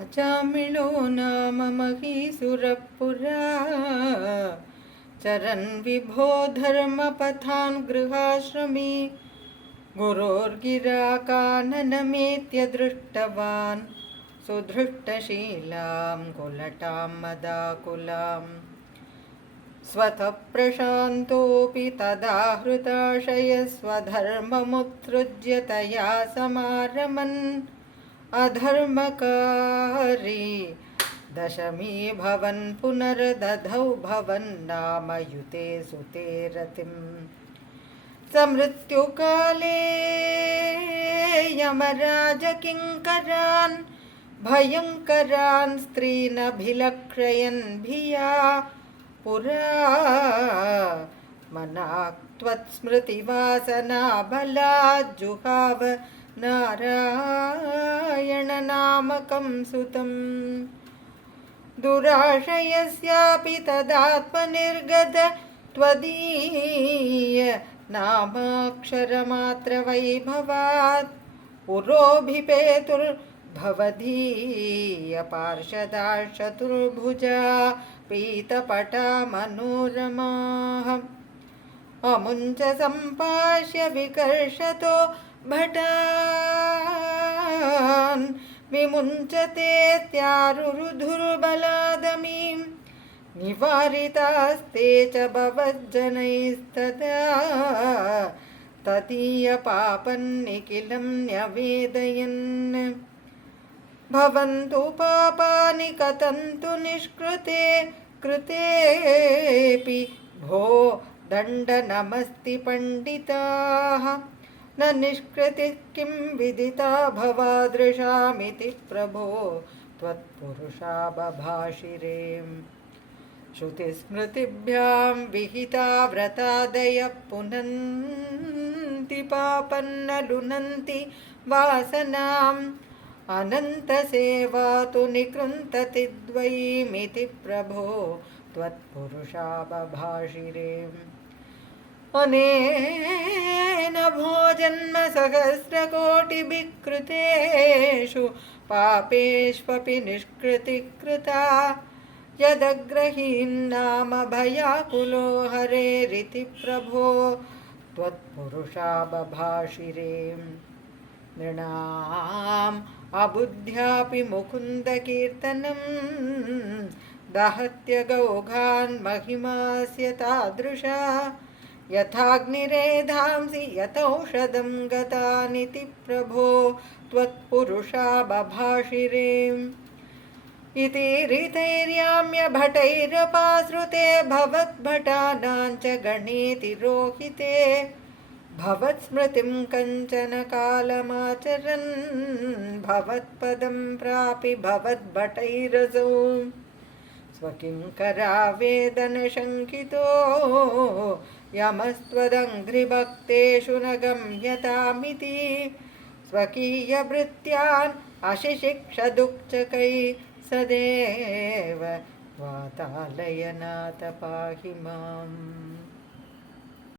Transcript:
अजामिळो नाम महीसुरः पुरा चरन् विभो धर्मपथान् गृहाश्रमी गुरोर्गिराकाननमेत्य दृष्टवान् सुधृष्टशीलां कुलटां मदाकुलाम् स्वतः प्रशान्तोऽपि तदा हृताशयः स्वधर्ममुत्सृज्य तया समारमन् अधर्मकारी दशमी भवन् पुनर्दधौ भवन्नामयुते सुते रतिम् समृत्युकाले यमराजकिङ्करान् भयङ्करान् स्त्रीनभिलक्षयन् भिया पुरा मनाक्त्वत्स्मृतिवासना बलाज्जुहाव नारायणनामकं सुतम् दुराशयस्यापि तदात्मनिर्गत त्वदीय नामाक्षरमात्रवैभवात् पुरोभिपेतुर्भवदीय पार्षदा चतुर्भुजा पीतपटा मनोरमाः अमुञ्च सम्पाश्य विकर्षतो भटान् विमुञ्चते त्यारुरुधुर्बलादमीं निवारितास्ते च भवज्जनैस्तदा तदीयपापन्निखिलं न्यवेदयन् भवन्तु पापानि कथन्तु निष्कृते कृतेऽपि भो दण्डनमस्ति पण्डिताः न निष्कृतिः किं विदिता भवादृशामिति प्रभो त्वत्पुरुषा बभाषिरे श्रुतिस्मृतिभ्यां विहिता व्रतादयः पुनन्ति पापन्न लुनन्ति वासनाम् अनन्तसेवा तु निकृन्तति द्वयीमिति प्रभो त्वत्पुरुषा बभाषिरे अनेन भोजन्म सहस्रकोटिभिः कृतेषु पापेष्वपि निष्कृतिः कृता यदग्रहीन्नाम भयाकुलो हरेरिति प्रभो त्वत्पुरुषा बभाषिरे नृणाम् अबुद्ध्यापि मुकुन्दकीर्तनं दहत्यगौघान् महिमास्य तादृशा यथाग्निरेधांसि यथौषधं गतानिति प्रभो त्वत्पुरुषा बभाषिरे इति ऋतैर्याम्य भटैरपाश्रुते भवद्भटानां च गणेति रोहिते भवत्स्मृतिं कञ्चन कालमाचरन् भवत्पदं प्रापि भवद्भटैरसौ स्वकिङ्करावेदनशङ्कितो यमस्त्वदङ्घ्रिभक्तेषु न गम्यतामिति स्वकीयभृत्यान् अशिशिक्षदुक्चकैः सदेव वातालयनाथ पाहि माम्।